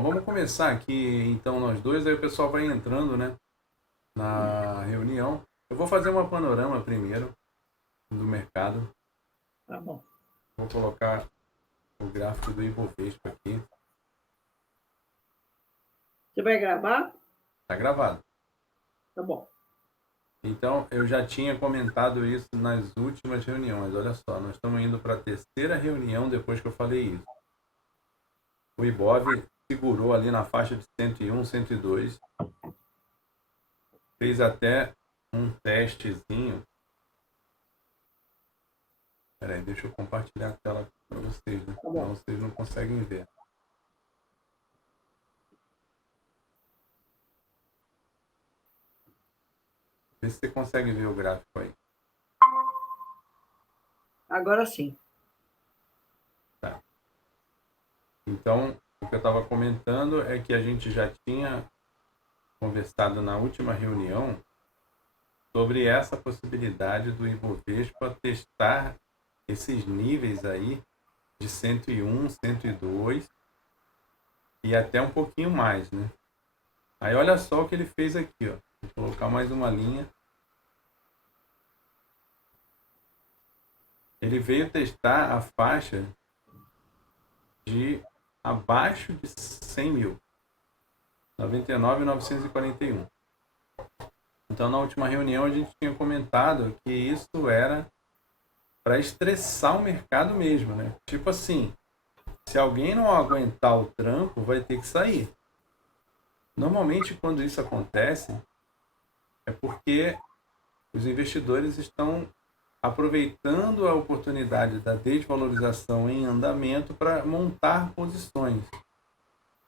Bom, vamos começar aqui, então, nós dois, aí o pessoal vai entrando, né, na reunião. Eu vou fazer uma panorama primeiro do mercado. Tá bom. Vou colocar o gráfico do Ibovespa aqui. Você vai gravar? Tá gravado. Tá bom. Então, eu já tinha comentado isso nas últimas reuniões. Olha só, nós estamos indo para a terceira reunião depois que eu falei isso. O Ibov segurou ali na faixa de 101, 102. Fez até um testezinho. Peraí, deixa eu compartilhar a tela para vocês, né? Tá Senão bom. vocês não conseguem ver. Vê se você consegue ver o gráfico aí. Agora sim. Tá. Então, o que eu estava comentando é que a gente já tinha conversado na última reunião sobre essa possibilidade do Ibovespa testar esses níveis aí de 101, 102 e até um pouquinho mais, né? Aí olha só o que ele fez aqui, ó. Vou colocar mais uma linha. Ele veio testar a faixa de abaixo de 100 mil. 99.941. Então, na última reunião, a gente tinha comentado que isso era para estressar o mercado mesmo, né? Tipo assim, se alguém não aguentar o tranco, vai ter que sair. Normalmente, quando isso acontece, é porque os investidores estão aproveitando a oportunidade da desvalorização em andamento para montar posições.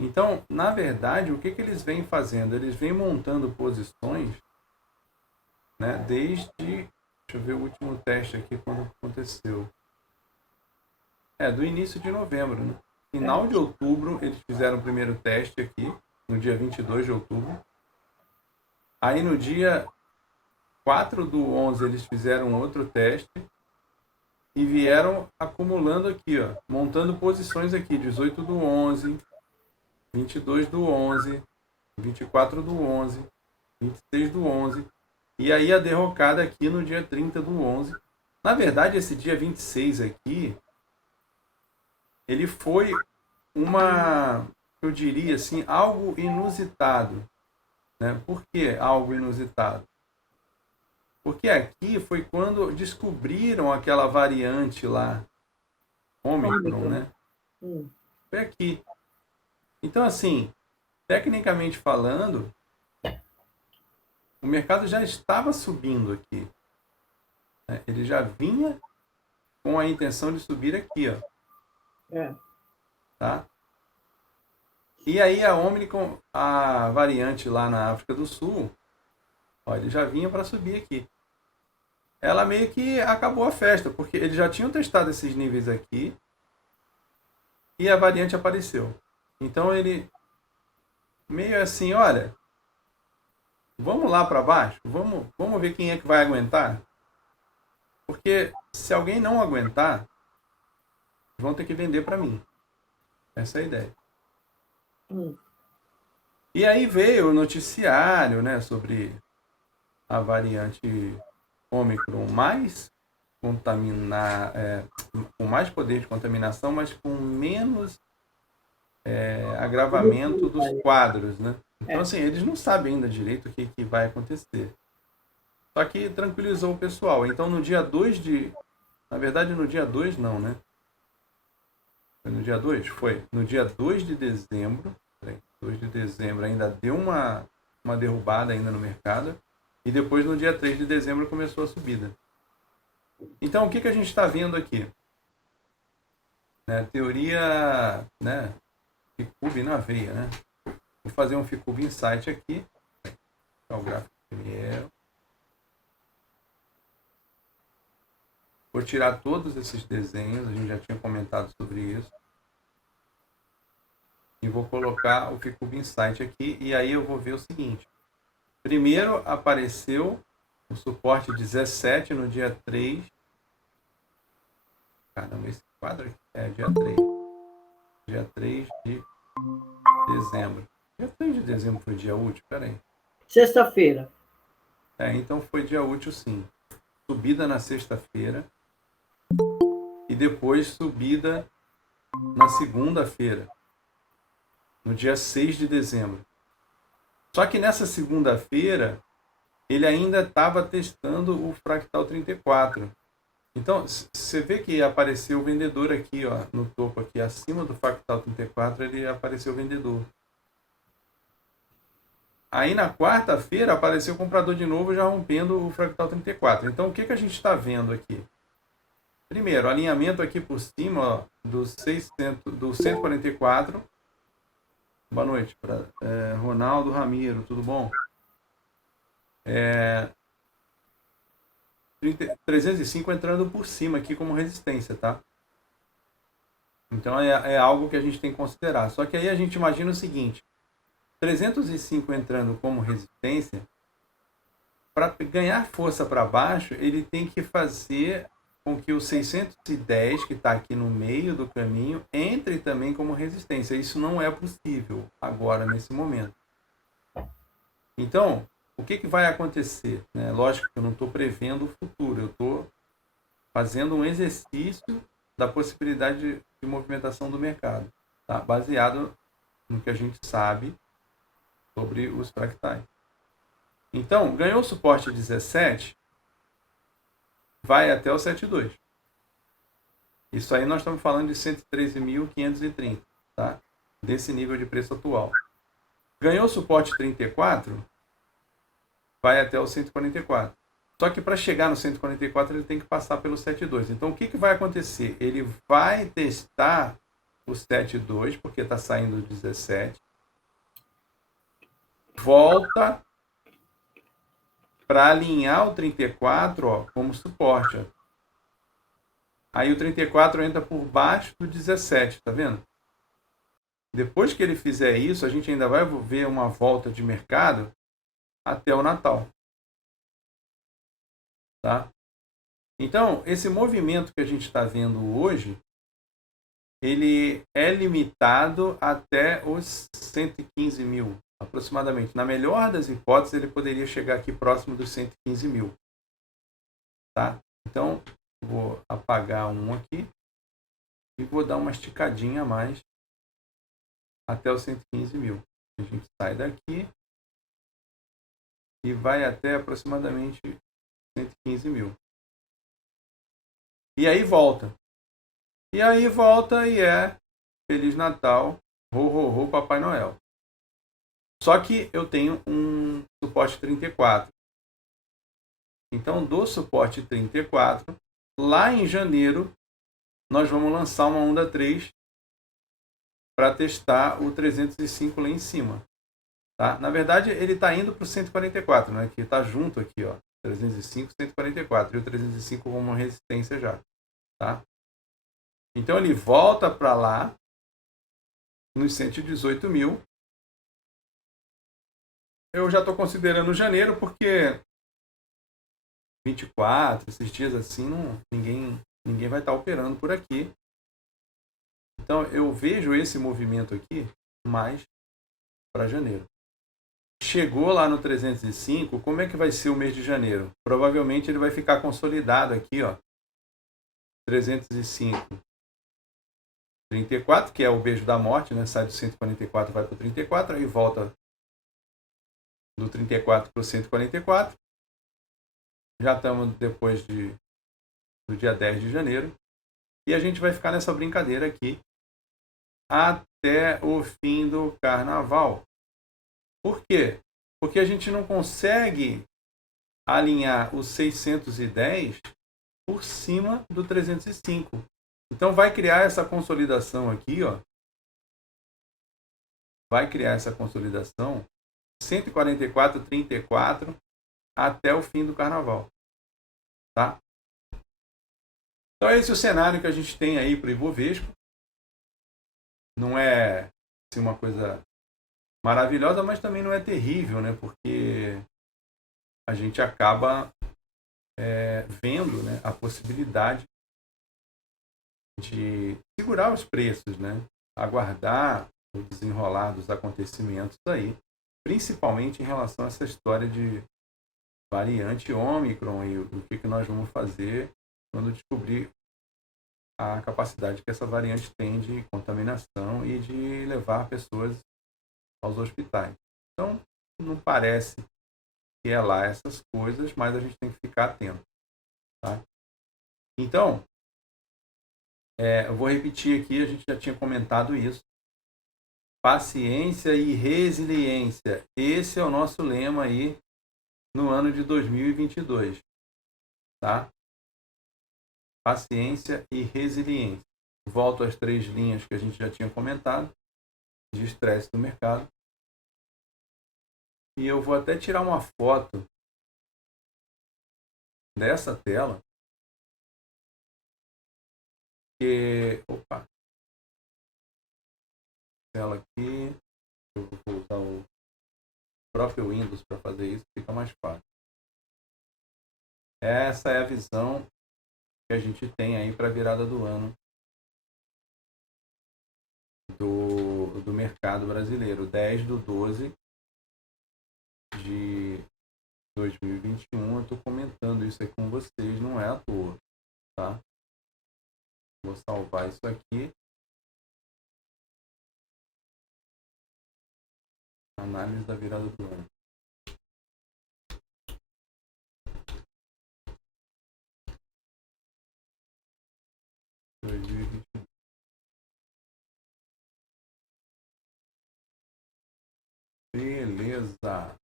Então, na verdade, o que eles vêm fazendo? Eles vêm montando posições, né, desde, deixa eu ver o último teste aqui quando aconteceu. Do início de novembro, né? Final de outubro, eles fizeram o primeiro teste aqui, no dia 22 de outubro. Aí no dia 4 do 11 eles fizeram outro teste e vieram acumulando aqui, ó, montando posições aqui, 18 do 11, 22 do 11, 24 do 11, 26 do 11. E aí a derrocada aqui no dia 30 do 11. Na verdade, esse dia 26 aqui, ele foi uma, eu diria assim, algo inusitado. Né? Por que algo inusitado? Porque aqui foi quando descobriram aquela variante lá, Omicron, Ômicron. né? Foi aqui. Então, assim, tecnicamente falando, o mercado já estava subindo aqui. Né? Ele já vinha com a intenção de subir aqui, ó. É. Tá? E aí a Omicron, a variante lá na África do Sul, ó, ele já vinha para subir aqui. Ela meio que acabou a festa, porque eles já tinham testado esses níveis aqui e a variante apareceu. Então ele meio assim, olha, vamos lá para baixo, vamos ver quem é que vai aguentar, porque se alguém não aguentar, vão ter que vender para mim. Essa é a ideia. Hum. E aí veio o noticiário, né, sobre a variante Ômicron mais com mais poder de contaminação, mas com menos agravamento dos quadros, né? Então, É. assim, eles não sabem ainda direito o que vai acontecer. Só que tranquilizou o pessoal. Então, no dia 2 de... Na verdade, no dia 2 não, né? Foi no dia 2? Foi. No dia 2 de dezembro, 2 de dezembro ainda deu uma derrubada ainda no mercado. E depois, no dia 3 de dezembro, começou a subida. Então, o que a gente está vendo aqui? Teoria, né? Ficube na veia, né? Vou fazer um Ficube Insight aqui. Então, o gráfico primeiro. Vou tirar todos esses desenhos, a gente já tinha comentado sobre isso. E vou colocar o Ficube Insight aqui, e aí eu vou ver o seguinte. Primeiro apareceu o suporte 17 no dia 3. Caramba, esse quadro aqui é dia 3. Dia 3 de Dezembro. Eu tenho de dezembro foi dia útil? Peraí. Sexta-feira. Então foi dia útil sim. Subida na sexta-feira e depois subida na segunda-feira, no dia 6 de dezembro. Só que nessa segunda-feira ele ainda estava testando o Fractal 34. Então, você vê que apareceu o vendedor aqui, ó, no topo aqui, acima do Fractal 34, ele apareceu o vendedor. Aí na quarta-feira apareceu o comprador de novo, já rompendo o Fractal 34. Então, o que, que a gente está vendo aqui? Primeiro, alinhamento aqui por cima, ó, do 144. Boa noite, Ronaldo Ramiro, tudo bom? 305 entrando por cima aqui como resistência, tá? Então é algo que a gente tem que considerar. Só que aí a gente imagina o seguinte: 305 entrando como resistência, para ganhar força para baixo, ele tem que fazer com que o 610, que está aqui no meio do caminho, entre também como resistência. Isso não é possível agora, nesse momento. Então, o que, que vai acontecer? Lógico que eu não estou prevendo o futuro, eu estou fazendo um exercício da possibilidade de movimentação do mercado, tá? Baseado no que a gente sabe sobre os fractais. Então, ganhou o suporte 17, vai até o 72. Isso aí nós estamos falando de 113.530, tá? Desse nível de preço atual. Ganhou o suporte 34, vai até o 144. Só que para chegar no 144 ele tem que passar pelo 72. Então o que, que vai acontecer? Ele vai testar o 72, porque está saindo o 17. Volta para alinhar o 34, ó, como suporte. Ó. Aí o 34 entra por baixo do 17, tá vendo? Depois que ele fizer isso, a gente ainda vai ver uma volta de mercado até o Natal. Tá? Então, esse movimento que a gente está vendo hoje, ele é limitado até os 115 mil, aproximadamente. Na melhor das hipóteses, ele poderia chegar aqui próximo dos 115 mil. Tá? Então, vou apagar um aqui e vou dar uma esticadinha a mais até os 115 mil. A gente sai daqui e vai até aproximadamente 115 mil. E aí volta. E aí volta e é Feliz Natal, ho, ho, ho, Papai Noel. Só que eu tenho um suporte 34. Então, do suporte 34, lá em janeiro, nós vamos lançar uma onda 3 para testar o 305 lá em cima. Tá? Na verdade, ele está indo para o 144, né? Que está junto aqui, ó, 305, 144, e o 305 como uma resistência já. Tá? Então, ele volta para lá, nos 118 mil. Eu já estou considerando janeiro, porque 24, esses dias assim, ninguém vai estar operando por aqui. Então, eu vejo esse movimento aqui mais para janeiro. Chegou lá no 305, como é que vai ser o mês de janeiro? Provavelmente ele vai ficar consolidado aqui, ó. 305, 34, que é o beijo da morte, né? Sai do 144, vai para o 34, aí volta do 34 para o 144. Já estamos depois do dia 10 de janeiro. E a gente vai ficar nessa brincadeira aqui até o fim do carnaval. Por quê? Porque a gente não consegue alinhar os 610 por cima do 305. Então vai criar essa consolidação aqui, ó. Vai criar essa consolidação 144,34 até o fim do carnaval. Tá? Então esse é o cenário que a gente tem aí para o Ibovespa. Não é assim, uma coisa maravilhosa, mas também não é terrível, né? Porque a gente acaba vendo, né, a possibilidade de segurar os preços, né? Aguardar o desenrolar dos acontecimentos aí, principalmente em relação a essa história de variante Ômicron e o que nós vamos fazer quando descobrir a capacidade que essa variante tem de contaminação e de levar pessoas aos hospitais. Então, não parece que é lá essas coisas, mas a gente tem que ficar atento. Tá? Então, eu vou repetir aqui, a gente já tinha comentado isso. Paciência e resiliência. Esse é o nosso lema aí no ano de 2022. Tá? Paciência e resiliência. Volto às 3 linhas que a gente já tinha comentado de estresse do mercado. E eu vou até tirar uma foto dessa tela. Opa! Tela aqui. Eu vou usar o próprio Windows para fazer isso, fica mais fácil. Essa é a visão que a gente tem aí para a virada do ano do mercado brasileiro. 10/12 de 2021. Eu estou comentando isso aí com vocês, não é à toa. Tá? Vou salvar isso aqui. Análise da virada do ano. Beleza.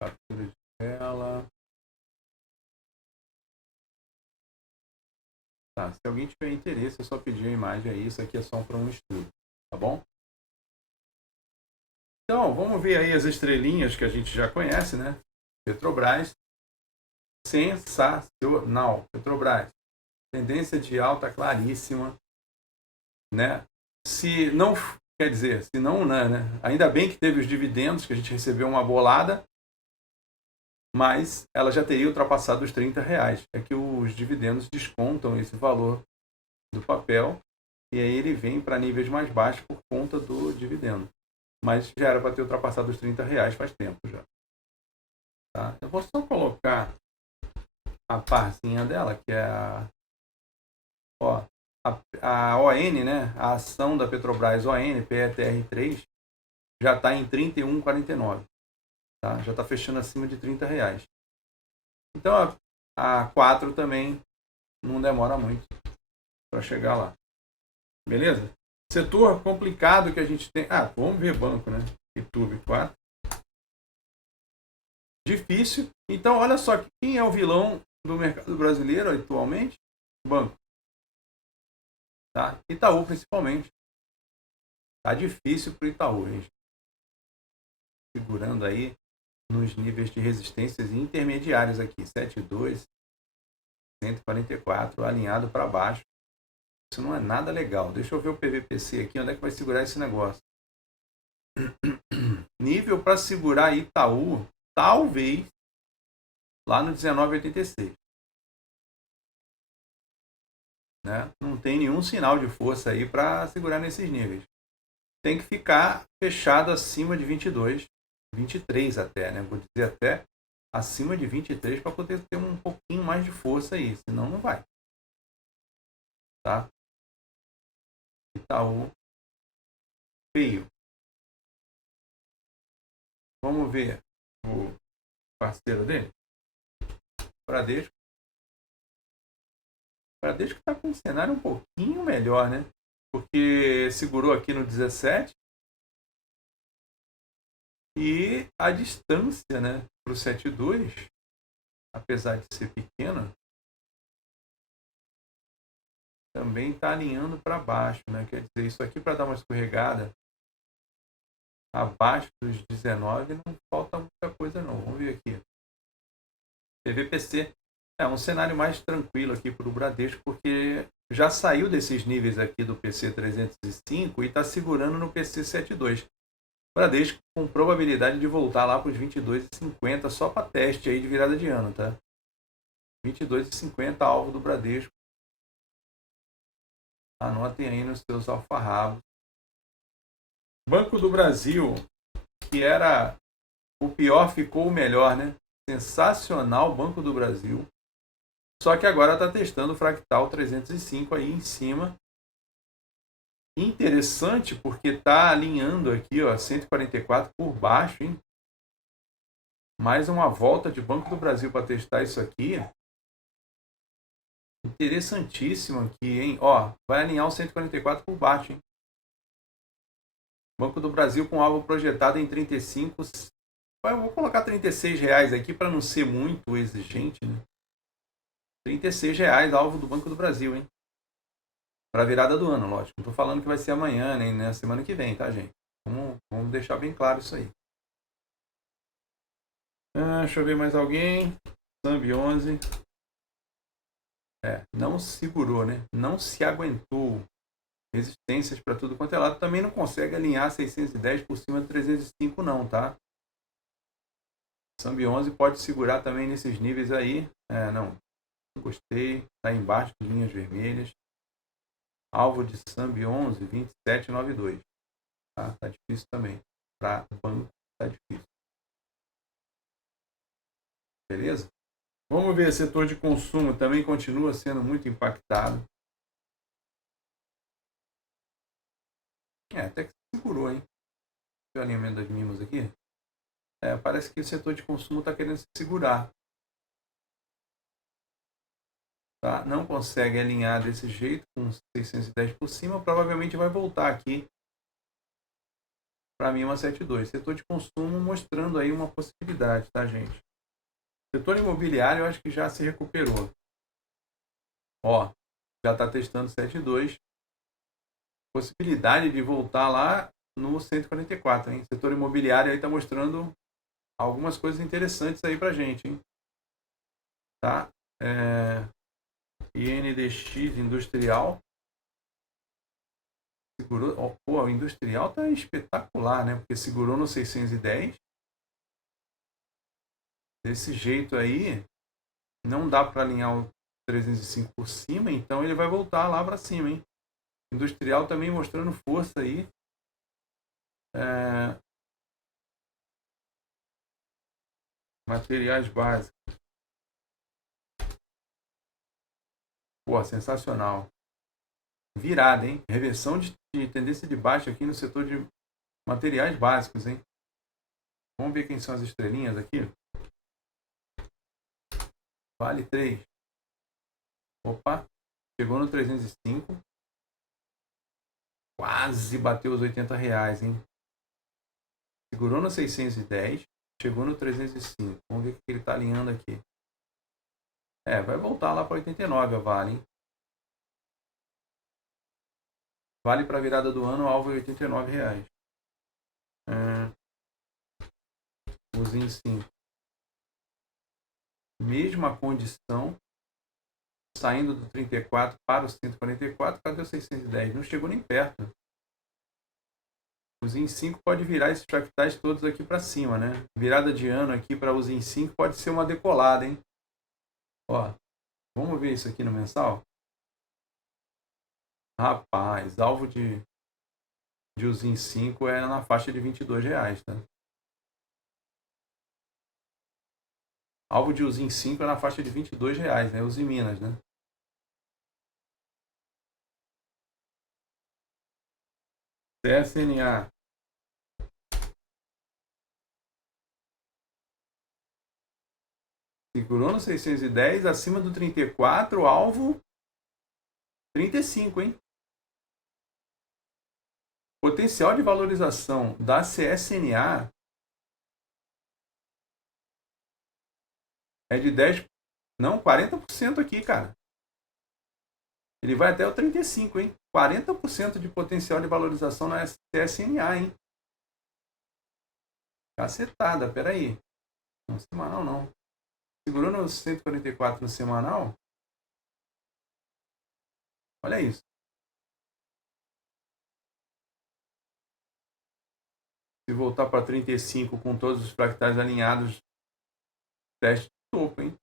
Captura de tela. Tá, se alguém tiver interesse, é só pedir a imagem aí. Isso aqui é só para um estudo, tá bom? Então, vamos ver aí as estrelinhas que a gente já conhece, né? Petrobras. Sensacional. Petrobras. Tendência de alta claríssima, né? Se não, quer dizer, se não, né? Ainda bem que teve os dividendos, que a gente recebeu uma bolada, mas ela já teria ultrapassado os R$30. É que os dividendos descontam esse valor do papel e aí ele vem para níveis mais baixos por conta do dividendo. Mas já era para ter ultrapassado os R$30 faz tempo já. Tá? Eu vou só colocar a parzinha dela, que é a ON, né? A ação da Petrobras ON, PETR3, já está em 31,49. Tá? Já está fechando acima de R$30. Então a 4 também não demora muito para chegar lá. Beleza? Setor complicado que a gente tem. Vamos ver banco, né? YouTube 4. Difícil. Então, olha só, quem é o vilão do mercado brasileiro atualmente? Banco. Tá? Itaú, principalmente. Tá difícil para o Itaú, gente. Segurando aí nos níveis de resistências intermediários aqui. 7,2, 144, alinhado para baixo. Isso não é nada legal. Deixa eu ver o PVPC aqui, onde é que vai segurar esse negócio. Nível para segurar Itaú, talvez, lá no 19,86. Né? Não tem nenhum sinal de força aí para segurar nesses níveis. Tem que ficar fechado acima de 22, 23 até, né? Vou dizer até acima de 23 para poder ter um pouquinho mais de força aí, senão não vai. Tá? Itaú feio. Vamos ver o parceiro dele. Bradesco. Bradesco está com um cenário um pouquinho melhor, né? Porque segurou aqui no 17 e a distância, né, para o 7,2, apesar de ser pequena, também está alinhando para baixo, né? Quer dizer, isso aqui para dar uma escorregada abaixo dos 19 não falta muita coisa não. Vamos ver aqui. TVPC é um cenário mais tranquilo aqui para o Bradesco, porque já saiu desses níveis aqui do PC 305 e está segurando no PC 7,2. Bradesco com probabilidade de voltar lá para os 22,50 só para teste aí de virada de ano, tá? 22,50 alvo do Bradesco. Anotem aí nos seus alfarrabos Banco do Brasil, que era o pior, ficou o melhor, né? Sensacional Banco do Brasil. Só que agora está testando o Fractal 305 aí em cima. Interessante porque está alinhando aqui, ó, 144 por baixo, hein? Mais uma volta de Banco do Brasil para testar isso aqui. Interessantíssimo aqui, hein? Ó, vai alinhar o 144 por baixo, hein? Banco do Brasil com alvo projetado em 35. Eu vou colocar R$ 36 aqui para não ser muito exigente, né? R$ 36 alvo do Banco do Brasil, hein? Para a virada do ano, lógico. Não estou falando que vai ser amanhã, nem na semana que vem, tá, gente? Vamos deixar bem claro isso aí. Deixa eu ver mais alguém. Zambi 11. Não segurou, né? Não se aguentou. Resistências para tudo quanto é lado. Também não consegue alinhar 610 por cima de 305 não, tá? Zambi 11 pode segurar também nesses níveis aí. Não gostei. Está embaixo de linhas vermelhas. Alvo de Zambi 11, 27,92. Tá difícil também. Para banco, tá difícil. Beleza? Vamos ver, setor de consumo também continua sendo muito impactado. Até que segurou, hein? O alinhamento das mínimas aqui. Parece que o setor de consumo está querendo se segurar. Tá? Não consegue alinhar desse jeito, com 610 por cima. Provavelmente vai voltar aqui para mínima 72. Setor de consumo mostrando aí uma possibilidade, tá, gente? Setor imobiliário eu acho que já se recuperou. Ó, já está testando 72. Possibilidade de voltar lá no 144, hein? Setor imobiliário aí está mostrando algumas coisas interessantes aí pra gente, hein? Tá? INDX industrial segurou. O industrial tá espetacular, né? Porque segurou no 610. Desse jeito aí, não dá para alinhar o 305 por cima, então ele vai voltar lá para cima, hein? Industrial também mostrando força aí. Materiais básicos. Sensacional. Virada, hein? Reversão de tendência de baixa aqui no setor de materiais básicos, hein? Vamos ver quem são as estrelinhas aqui. Vale 3. Opa, chegou no 305. Quase bateu os R$ 80, hein? Segurou no 610. Chegou no 305. Vamos ver o que ele está alinhando aqui. Vai voltar lá para 89 a Vale, hein? Vale para a virada do ano, alvo é R$ 89. Os em 5. Mesma condição. Saindo do 34 para o 144. Cadê o 610? Não chegou nem perto. Os em 5 pode virar esses fractais todos aqui para cima, né? Virada de ano aqui para os em 5 pode ser uma decolada, hein? Ó, vamos ver isso aqui no mensal? Rapaz, alvo de os em 5 é na faixa de R$ 22, tá? Alvo de os em 5 é na faixa de R$ 22, né? Os em Minas, né? CSNA. Segurou no 610, acima do 34, alvo 35, hein? Potencial de valorização da CSNA é de 10, não, 40% aqui, cara. Ele vai até o 35, hein? 40% de potencial de valorização na CSNA, hein? Cacetada, peraí. Não, semanal não. Segurou no 144 no semanal? Olha isso. Se voltar para 35 com todos os fractais alinhados, teste de topo, hein?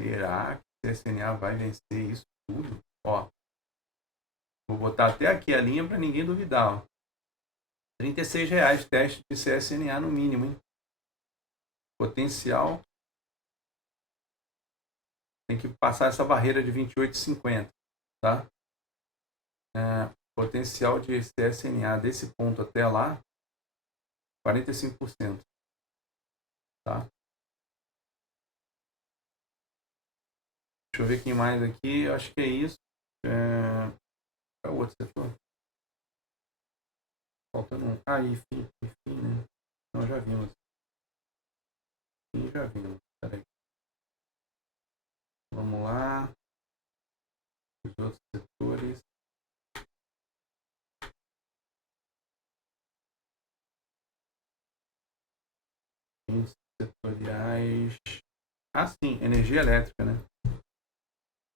Será que a CSNA vai vencer isso tudo? Ó, vou botar até aqui a linha para ninguém duvidar. Ó. R$ 36 teste de CSNA no mínimo, hein? Potencial tem que passar essa barreira de 28,50, tá? Potencial de CSNA desse ponto até lá, 45%, tá? Deixa eu ver quem mais aqui, eu acho que é isso. Qual é o outro setor? Faltando um. IFI, né? Não, já vimos. Já vimos. Peraí. Vamos lá. Os outros setores. Índices setoriais. Sim, energia elétrica, né?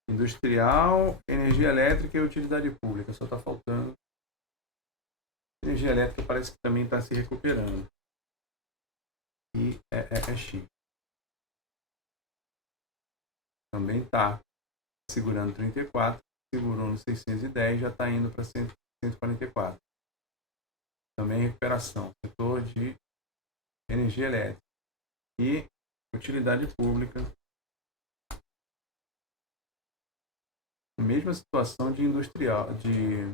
Industrial, energia elétrica e utilidade pública. Só está faltando. Energia elétrica parece que também está se recuperando. E é X. Também está segurando 34, segurou no 610, já está indo para 144. Também recuperação, setor de energia elétrica e utilidade pública. Mesma situação de industrial, de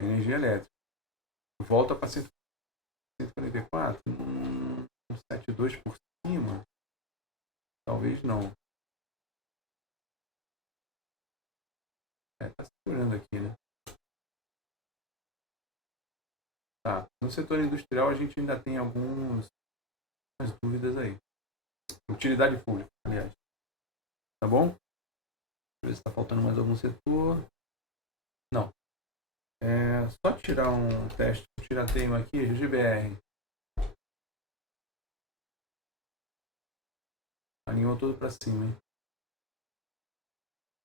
energia elétrica. Volta para 144, 172 por cima? Talvez não. Tá segurando aqui, né? Tá. No setor industrial a gente ainda tem algumas dúvidas aí. Utilidade pública, aliás. Tá bom? Deixa eu ver se está faltando mais algum setor. Não. Só tirar um teste, tirateio aqui, GBR. Alinhou tudo para cima, hein?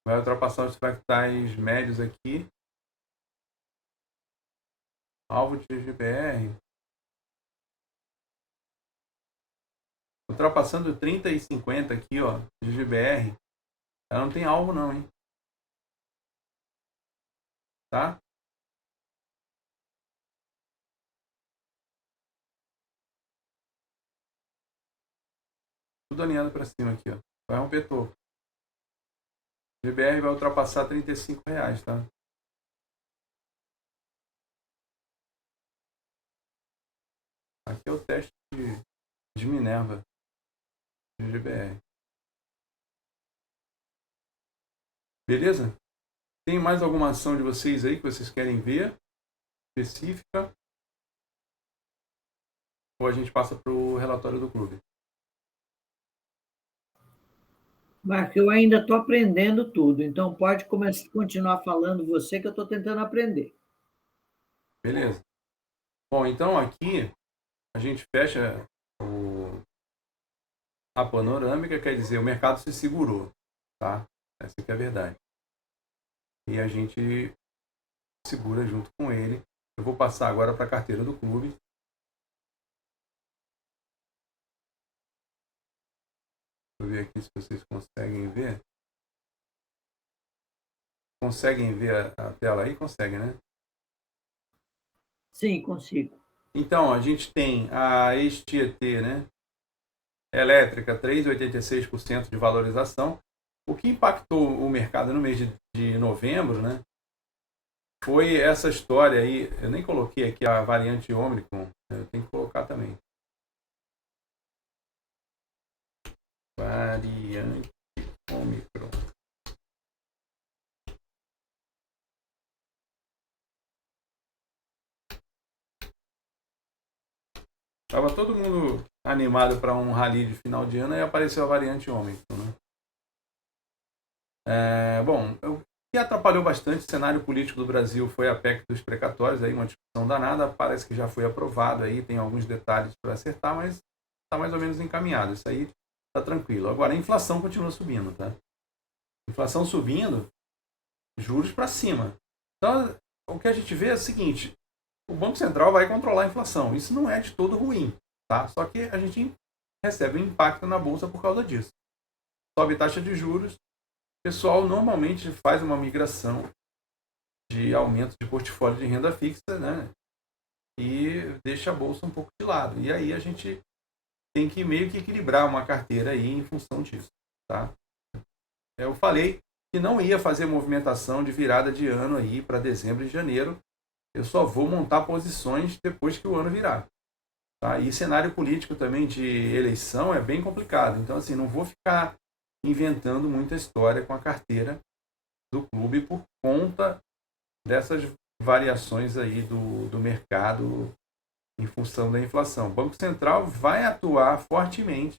Vai ultrapassar os fractais médios aqui. Alvo de GBR. Ultrapassando 30 e 50 aqui, ó, de GBR. Ela não tem alvo não, hein? Tá? Tudo alinhado para cima aqui, ó. Vai romper topo. GBR vai ultrapassar R$ 35, tá? Aqui é o teste de Minerva de GBR. Beleza? Tem mais alguma ação de vocês aí que vocês querem ver? Específica? Ou a gente passa para o relatório do clube? Marco, eu ainda estou aprendendo tudo, então pode continuar falando você que eu estou tentando aprender. Beleza. Bom, então aqui a gente fecha a panorâmica, quer dizer, o mercado se segurou, tá? Essa que é a verdade. E a gente segura junto com ele. Eu vou passar agora para a carteira do clube. Deixa eu ver aqui se vocês conseguem ver. Conseguem ver a tela aí? Conseguem, né? Sim, consigo. Então, a gente tem a ex-Tietê, né? Elétrica, 3,86% de valorização. O que impactou o mercado no mês de novembro, né? Foi essa história aí. Eu nem coloquei aqui a variante Ômicron. Eu tenho que colocar também. Variante Ômicron. Tava todo mundo animado para um rally de final de ano e apareceu a variante Ômicron, né? Bom, o que atrapalhou bastante o cenário político do Brasil foi a PEC dos precatórios, aí uma discussão danada, parece que já foi aprovado, aí tem alguns detalhes para acertar, mas está mais ou menos encaminhado, isso aí está tranquilo. Agora, a inflação continua subindo, tá? Inflação subindo, juros para cima. Então, o que a gente vê é o seguinte, o Banco Central vai controlar a inflação, isso não é de todo ruim, tá? Só que a gente recebe um impacto na Bolsa por causa disso. Sobe taxa de juros, o pessoal normalmente faz uma migração de aumento de portfólio de renda fixa, né? e deixa a bolsa um pouco de lado. E aí a gente tem que meio que equilibrar uma carteira aí em função disso, tá? Eu falei que não ia fazer movimentação de virada de ano aí para dezembro e janeiro. Eu só vou montar posições depois que o ano virar. Tá? E cenário político também de eleição é bem complicado. Então, assim, não vou ficar inventando muita história com a carteira do clube por conta dessas variações aí do mercado em função da inflação. O Banco Central vai atuar fortemente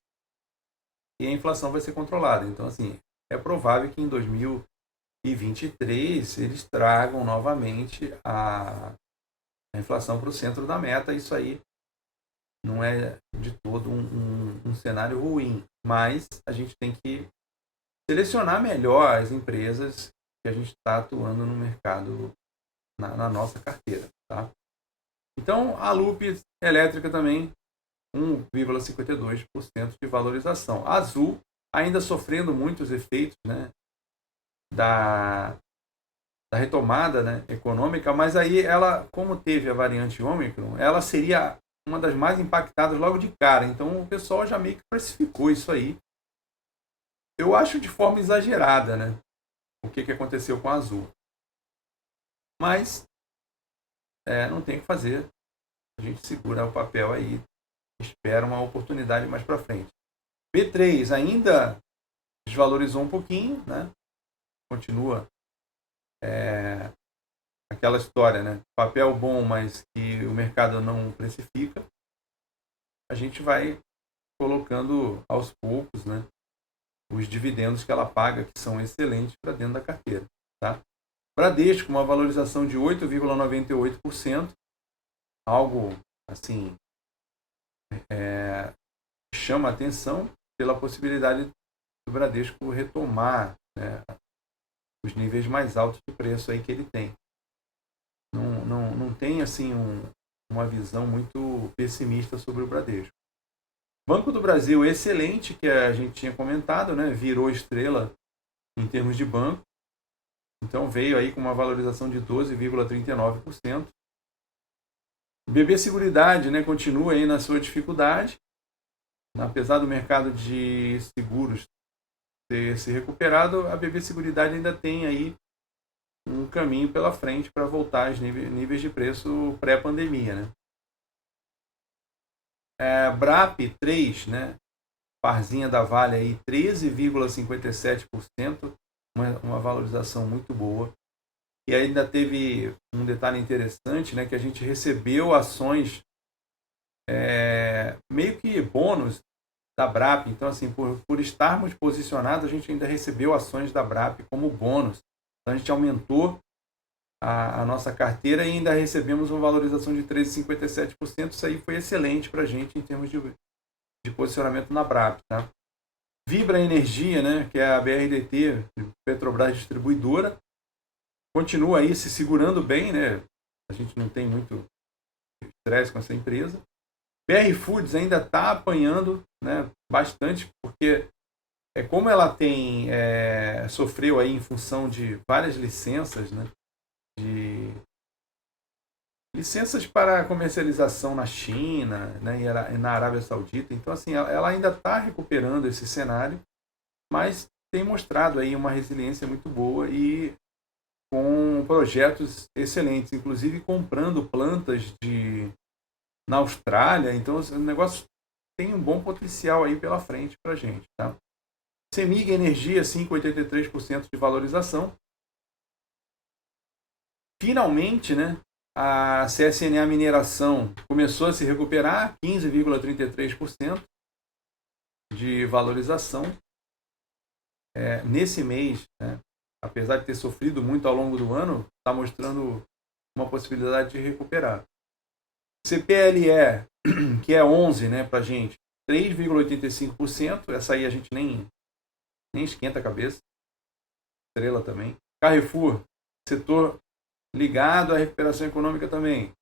e a inflação vai ser controlada. Então, assim, é provável que em 2023 eles tragam novamente a inflação para o centro da meta. Isso aí não é de todo um cenário ruim, mas a gente tem que selecionar melhor as empresas que a gente está atuando no mercado, na nossa carteira. Tá? Então, a Loop Elétrica também, 1,52% de valorização. A Azul, ainda sofrendo muitos efeitos, né, da retomada, né, econômica, mas aí ela, como teve a variante Ômicron, ela seria uma das mais impactadas logo de cara. Então o pessoal já meio que precificou isso aí. Eu acho de forma exagerada, né, o que aconteceu com a Azul. Mas não tem o que fazer. A gente segura o papel aí, espera uma oportunidade mais para frente. B3 ainda desvalorizou um pouquinho, né? Continua aquela história, né? Papel bom, mas que o mercado não precifica. A gente vai colocando aos poucos, né, os dividendos que ela paga, que são excelentes, para dentro da carteira. Tá? Bradesco, uma valorização de 8,98%, algo assim chama a atenção pela possibilidade do Bradesco retomar, né, os níveis mais altos de preço aí que ele tem. Não tem assim uma visão muito pessimista sobre o Bradesco. Banco do Brasil, excelente, que a gente tinha comentado, né? Virou estrela em termos de banco. Então veio aí com uma valorização de 12,39%. BB Seguridade, né, continua aí na sua dificuldade. Apesar do mercado de seguros ter se recuperado, a BB Seguridade ainda tem aí um caminho pela frente para voltar aos níveis de preço pré-pandemia, né? BRAP 3, né? Parzinha da Vale aí 13,57%, uma valorização muito boa. E ainda teve um detalhe interessante, né, que a gente recebeu ações meio que bônus da BRAP. Então, assim, por estarmos posicionados, a gente ainda recebeu ações da BRAP como bônus. Então, a gente aumentou a nossa carteira e ainda recebemos uma valorização de 13,57%. Isso aí foi excelente para a gente em termos de posicionamento na BRAP. Tá? Vibra Energia, né, que é a BRDT, Petrobras Distribuidora, continua aí se segurando bem, né? A gente não tem muito estresse com essa empresa. BR Foods ainda está apanhando, né, bastante, porque como ela tem sofreu aí em função de várias licenças, né, de licenças para comercialização na China, né, e na Arábia Saudita. Então, assim, ela ainda está recuperando esse cenário, mas tem mostrado aí uma resiliência muito boa e com projetos excelentes, inclusive comprando plantas na Austrália. Então, o negócio tem um bom potencial aí pela frente para a gente. Tá? Semig Energia, 5,83% de valorização. Finalmente, né, a CSNA Mineração começou a se recuperar, 15,33% de valorização. Nesse mês, né, apesar de ter sofrido muito ao longo do ano, está mostrando uma possibilidade de recuperar. CPLE, que é 11, né, para a gente, 3,85%. Essa aí a gente nem esquenta a cabeça. Estrela também. Carrefour, setor ligado à recuperação econômica também,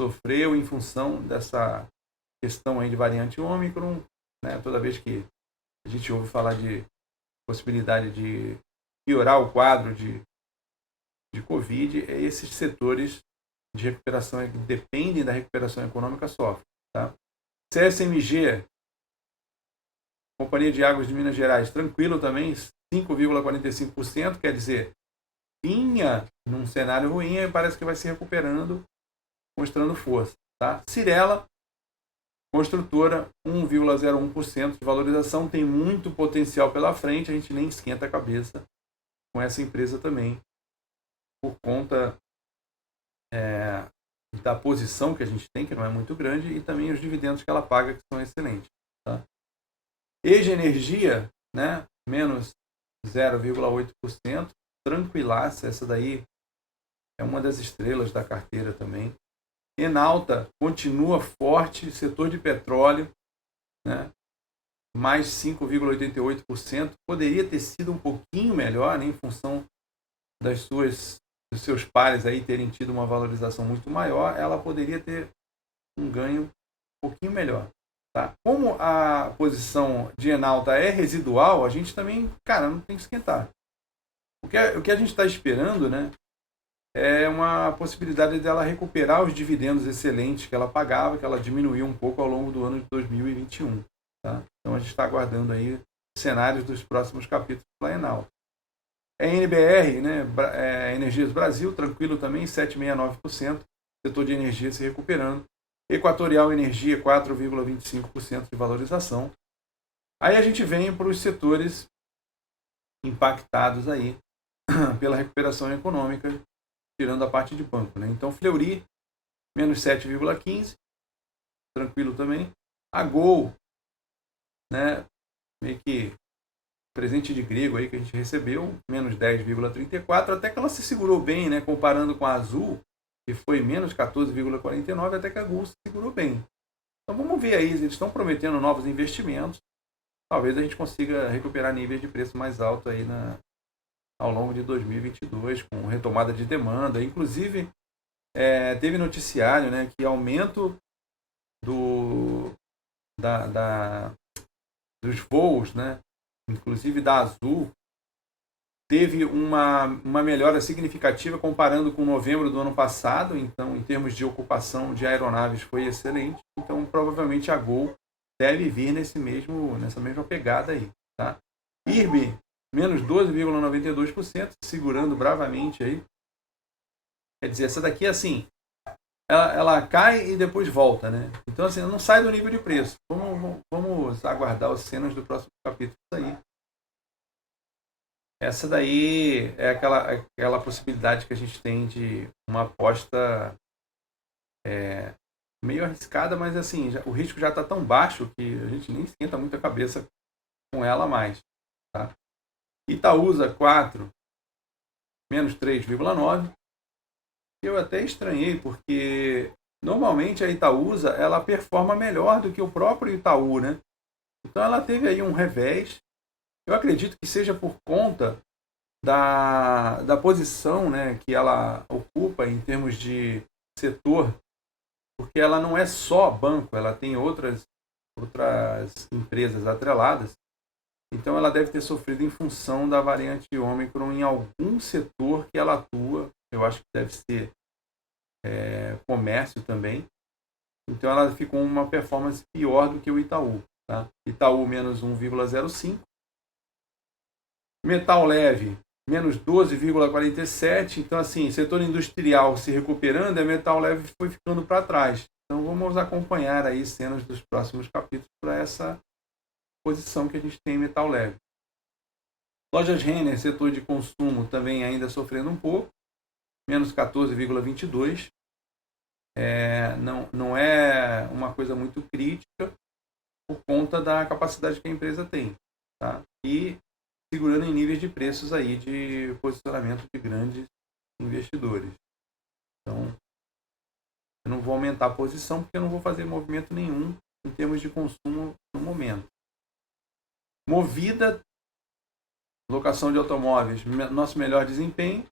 sofreu em função dessa questão aí de variante Ômicron, né? Toda vez que a gente ouve falar de possibilidade de piorar o quadro de Covid, esses setores de recuperação que dependem da recuperação econômica sofrem. Tá? CSMG, Companhia de Águas de Minas Gerais, tranquilo também, 5,45%, quer dizer, vinha num cenário ruim e parece que vai se recuperando, mostrando força. Tá? Cirela, construtora, 1,01% de valorização, tem muito potencial pela frente, a gente nem esquenta a cabeça com essa empresa também, por conta da posição que a gente tem, que não é muito grande, e também os dividendos que ela paga, que são excelentes. Tá? EGE Energia, né, menos 0,8%, tranquilaça, essa daí é uma das estrelas da carteira também. Enalta continua forte, setor de petróleo, né, mais 5,88%, poderia ter sido um pouquinho melhor, né, em função dos seus pares aí terem tido uma valorização muito maior, ela poderia ter um ganho um pouquinho melhor. Tá? Como a posição de Enalta é residual, a gente também, cara, não tem que esquentar. O que a gente está esperando, né, é uma possibilidade dela recuperar os dividendos excelentes que ela pagava, que ela diminuiu um pouco ao longo do ano de 2021. Tá? Então a gente está aguardando aí cenários dos próximos capítulos da Enalta. NBR, né, Energias Brasil, tranquilo também, 7,69%, setor de energia se recuperando. Equatorial Energia, 4,25% de valorização. Aí a gente vem para os setores impactados aí pela recuperação econômica, tirando a parte de banco. Né? Então, Fleury, menos 7,15%, tranquilo também. A Gol, né, meio que presente de grego aí que a gente recebeu, menos 10,34%, até que ela se segurou bem, né, comparando com a Azul, que foi menos 14,49%, até que a Gol se segurou bem. Então vamos ver aí, eles estão prometendo novos investimentos, talvez a gente consiga recuperar níveis de preço mais altos aí ao longo de 2022, com retomada de demanda. Inclusive, teve noticiário, né, que aumento dos voos, né, inclusive da Azul, teve uma melhora significativa comparando com novembro do ano passado. Então, em termos de ocupação de aeronaves, foi excelente. Então, provavelmente a Gol deve vir nessa mesma pegada aí. Tá? IRB, menos 12,92%, segurando bravamente aí. Quer dizer, essa daqui, assim, ela cai e depois volta, né? Então, assim, não sai do nível de preço. Vamos aguardar as cenas do próximo capítulo aí. Essa daí é aquela possibilidade que a gente tem de uma aposta meio arriscada, mas assim, o risco já está tão baixo que a gente nem esquenta muito a cabeça com ela mais. Tá? Itaúsa 4, menos 3,9%. Eu até estranhei, porque normalmente a Itaúsa ela performa melhor do que o próprio Itaú, né? Então ela teve aí um revés. Eu acredito que seja por conta da posição, né, que ela ocupa em termos de setor, porque ela não é só banco, ela tem outras empresas atreladas. Então ela deve ter sofrido em função da variante Ômicron em algum setor que ela atua. Eu acho que deve ser comércio também. Então ela ficou uma performance pior do que o Itaú. Tá? Itaú menos 1,05%. Metal leve, menos 12,47%. Então, assim, setor industrial se recuperando, a metal leve foi ficando para trás. Então, vamos acompanhar aí cenas dos próximos capítulos para essa posição que a gente tem em metal leve. Lojas Renner, setor de consumo, também ainda sofrendo um pouco, menos 14,22%. Não é uma coisa muito crítica por conta da capacidade que a empresa tem. Tá? E segurando em níveis de preços aí de posicionamento de grandes investidores. Então, eu não vou aumentar a posição porque eu não vou fazer movimento nenhum em termos de consumo no momento. Movida, locação de automóveis, nosso melhor desempenho,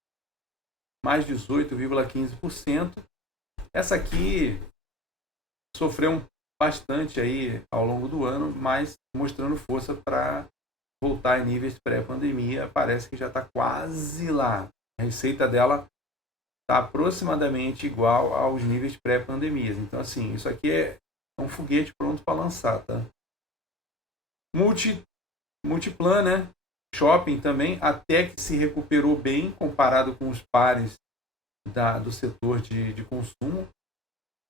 mais 18,15%. Essa aqui sofreu bastante aí ao longo do ano, mas mostrando força para voltar em níveis pré-pandemia. Parece que já está quase lá. A receita dela está aproximadamente igual aos níveis pré-pandemias. Então, assim, isso aqui é um foguete pronto para lançar, tá? Multiplan, né? Shopping também, até que se recuperou bem comparado com os pares do setor de consumo.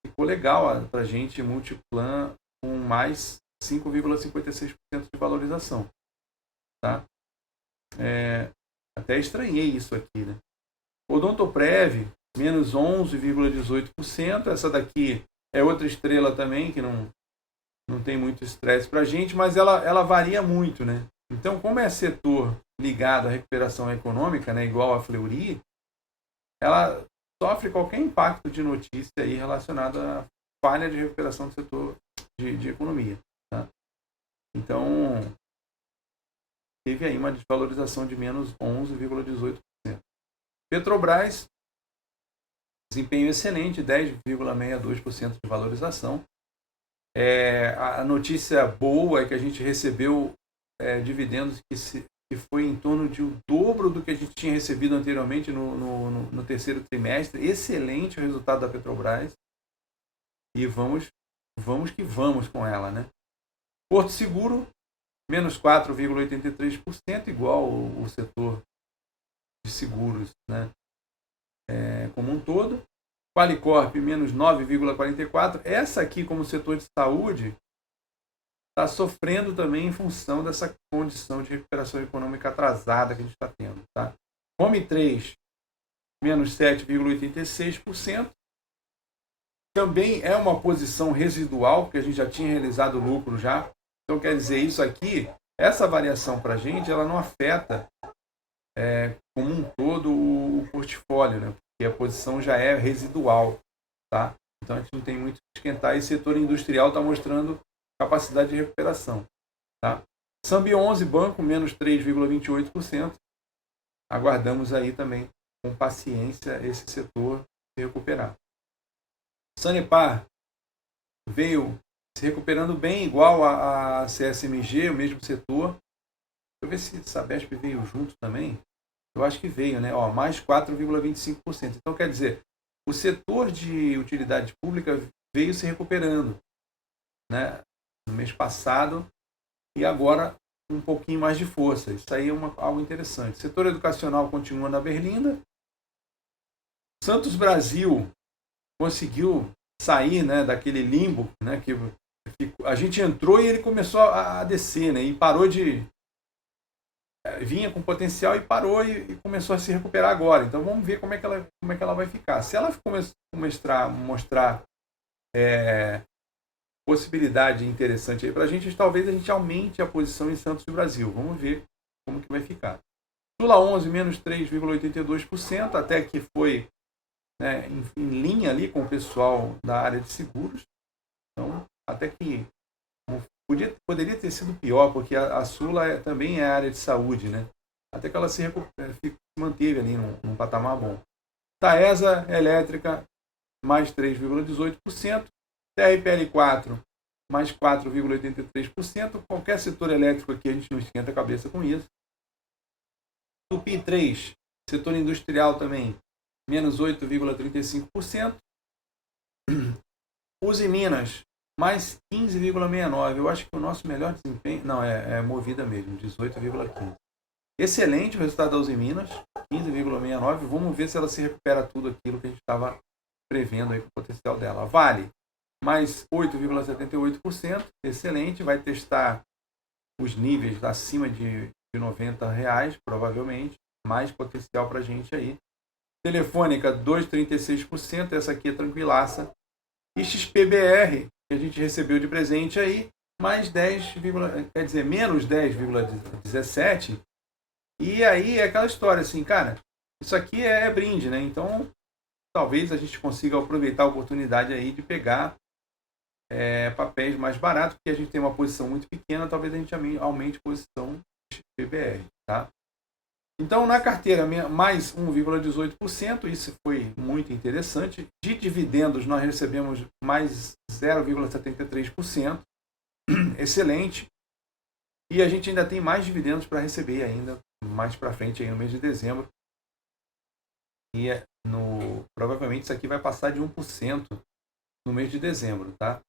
Ficou legal para a gente, Multiplan com mais 5,56% de valorização. Tá? Até estranhei isso aqui. Né? Odontoprev, menos 11,18%. Essa daqui é outra estrela também, que não tem muito estresse para a gente, mas ela varia muito. Né? Então, como é setor ligado à recuperação econômica, né, igual a Fleury, ela sofre qualquer impacto de notícia aí relacionado à falha de recuperação do setor de economia. Tá? Então, teve aí uma desvalorização de menos 11,18%. Petrobras, desempenho excelente, 10,62% de valorização. A notícia boa é que a gente recebeu dividendos que foi em torno de o dobro do que a gente tinha recebido anteriormente no terceiro trimestre. Excelente o resultado da Petrobras. E vamos que vamos com ela, né? Porto Seguro, menos 4,83%, igual o setor de seguros, né? Como um todo. Qualicorp, menos 9,44%. Essa aqui, como setor de saúde, está sofrendo também em função dessa condição de recuperação econômica atrasada que a gente está tendo. Tá? Home 3, menos 7,86%. Também é uma posição residual, porque a gente já tinha realizado lucro já. Então, quer dizer, isso aqui, essa variação para a gente, ela não afeta como um todo o portfólio, né? Porque a posição já é residual. Tá? Então, a gente não tem muito que esquentar. E o setor industrial está mostrando capacidade de recuperação. Tá? Sambi 11, banco, menos 3,28%. Aguardamos aí também, com paciência, esse setor se recuperar. Sanepar veio se recuperando bem, igual a CSMG, o mesmo setor. Deixa eu ver se Sabesp veio junto também. Eu acho que veio, né? Mais 4,25%. Então, quer dizer, o setor de utilidade pública veio se recuperando, né? No mês passado, e agora um pouquinho mais de força. Isso aí é algo interessante. O setor educacional continua na berlinda. Santos Brasil conseguiu sair, né, daquele limbo, né, que a gente entrou e ele começou a descer, né, e parou de... vinha com potencial e parou e começou a se recuperar agora. Então vamos ver como é que ela vai ficar. Se ela mostrar possibilidade interessante aí para a gente, talvez a gente aumente a posição em Santos do Brasil. Vamos ver como que vai ficar. Sula 11, menos 3,82%, até que foi, né, em linha ali com o pessoal da área de seguros. Então, até que poderia ter sido pior, porque a Sula também é área de saúde, né? Até que ela se manteve ali num patamar bom. Taesa Elétrica, mais 3,18%. TRPL4, mais 4,83%. Qualquer setor elétrico aqui, a gente não esquenta a cabeça com isso. Tupi 3, setor industrial também, menos 8,35%. Uzi Minas, mais 15,69%. Eu acho que o nosso melhor desempenho... Não, é Movida mesmo, 18,15%. Excelente o resultado da Uzi Minas, 15,69%. Vamos ver se ela se recupera tudo aquilo que a gente estava prevendo aí com o potencial dela. Vale, mais 8,78%, excelente, vai testar os níveis acima de R$90, provavelmente, mais potencial para a gente aí. Telefônica, 2,36%, essa aqui é tranquilaça. E XPBR, que a gente recebeu de presente aí, mais 10, quer dizer, menos 10,17%. E aí é aquela história assim, cara, isso aqui é brinde, né? Então, talvez a gente consiga aproveitar a oportunidade aí de pegar papéis mais baratos, porque a gente tem uma posição muito pequena, talvez a gente aumente a posição de PBR, tá? Então, na carteira, mais 1,18%, isso foi muito interessante. De dividendos, nós recebemos mais 0,73%, excelente. E a gente ainda tem mais dividendos para receber ainda, mais para frente, aí no mês de dezembro. E provavelmente isso aqui vai passar de 1% no mês de dezembro, tá?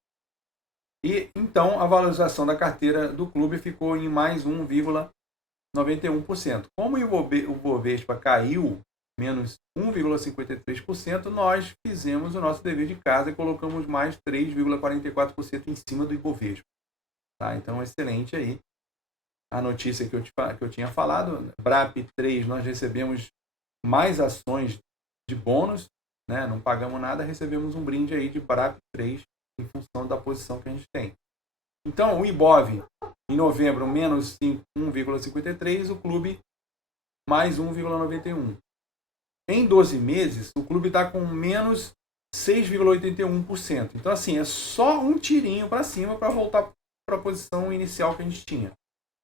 E então a valorização da carteira do clube ficou em mais 1,91%. Como o Bovespa caiu menos 1,53%, nós fizemos o nosso dever de casa e colocamos mais 3,44% em cima do Ibovespa. Tá? Então, excelente aí a notícia que eu tinha falado. BRAP 3, nós recebemos mais ações de bônus, né? Não pagamos nada, recebemos um brinde aí de BRAP 3 em função da posição que a gente tem. Então, o Ibov, em novembro, menos 1,53%, o clube mais 1,91%. Em 12 meses, o clube está com menos 6,81%. Então, assim, é só um tirinho para cima para voltar para a posição inicial que a gente tinha.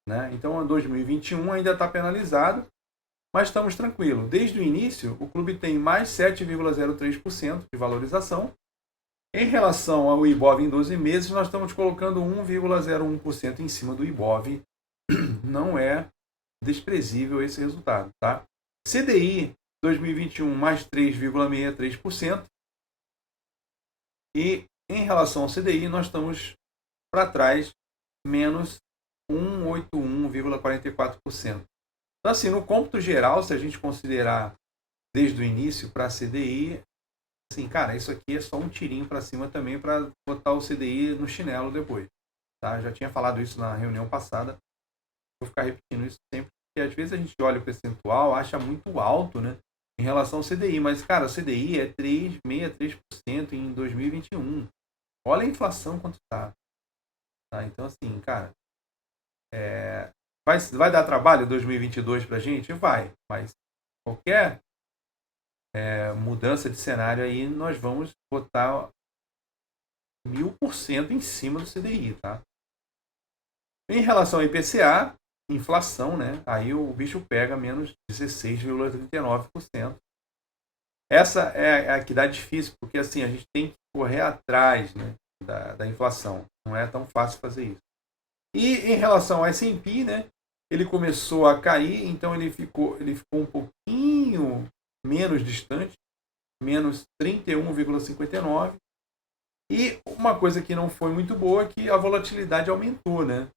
Né? Então, 2021 ainda está penalizado, mas estamos tranquilos. Desde o início, o clube tem mais 7,03% de valorização. Em relação ao Ibov em 12 meses, nós estamos colocando 1,01% em cima do Ibov. Não é desprezível esse resultado. Tá? CDI 2021 mais 3,63%. E em relação ao CDI, nós estamos para trás, menos 181,44%. Então, assim, no cômputo geral, se a gente considerar desde o início para a CDI, assim, cara, isso aqui é só um tirinho para cima também para botar o CDI no chinelo depois. Tá? Já tinha falado isso na reunião passada. Vou ficar repetindo isso sempre, porque às vezes a gente olha o percentual, acha muito alto, né, em relação ao CDI. Mas, cara, o CDI é 3,63% em 2021. Olha a inflação quanto está. Tá? Então, assim, cara, vai dar trabalho 2022 para a gente? Vai. Mas qualquer mudança de cenário aí, nós vamos botar 1000% em cima do CDI, tá? Em relação ao IPCA, inflação, né? Aí o bicho pega menos 16,39%. Essa é a que dá difícil, porque assim, a gente tem que correr atrás, né, da inflação. Não é tão fácil fazer isso. E em relação ao S&P, né, ele começou a cair, então ele ficou um pouquinho menos distante, menos 31,59%. E uma coisa que não foi muito boa é que a volatilidade aumentou, né?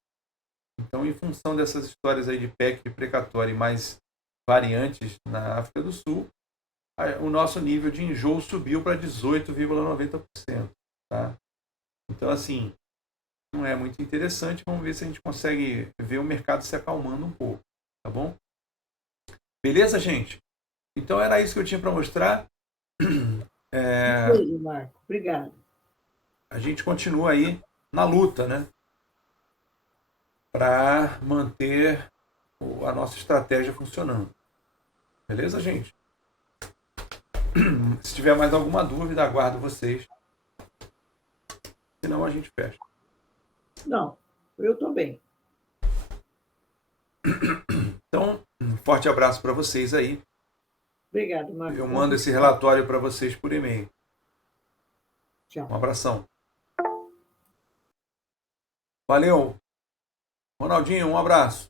Então, em função dessas histórias aí de PEC precatória e mais variantes na África do Sul, o nosso nível de enjoo subiu para 18,90%. Tá? Então, assim, não é muito interessante. Vamos ver se a gente consegue ver o mercado se acalmando um pouco. Tá bom? Beleza, gente? Então, era isso que eu tinha para mostrar. Beijo, Marco. Obrigado. A gente continua aí na luta, né? Para manter a nossa estratégia funcionando. Beleza, gente? Se tiver mais alguma dúvida, aguardo vocês. Senão a gente fecha. Não, eu estou bem. Então, um forte abraço para vocês aí. Obrigado, Marco. Eu mando esse relatório para vocês por e-mail. Tchau. Um abração. Valeu. Ronaldinho, um abraço.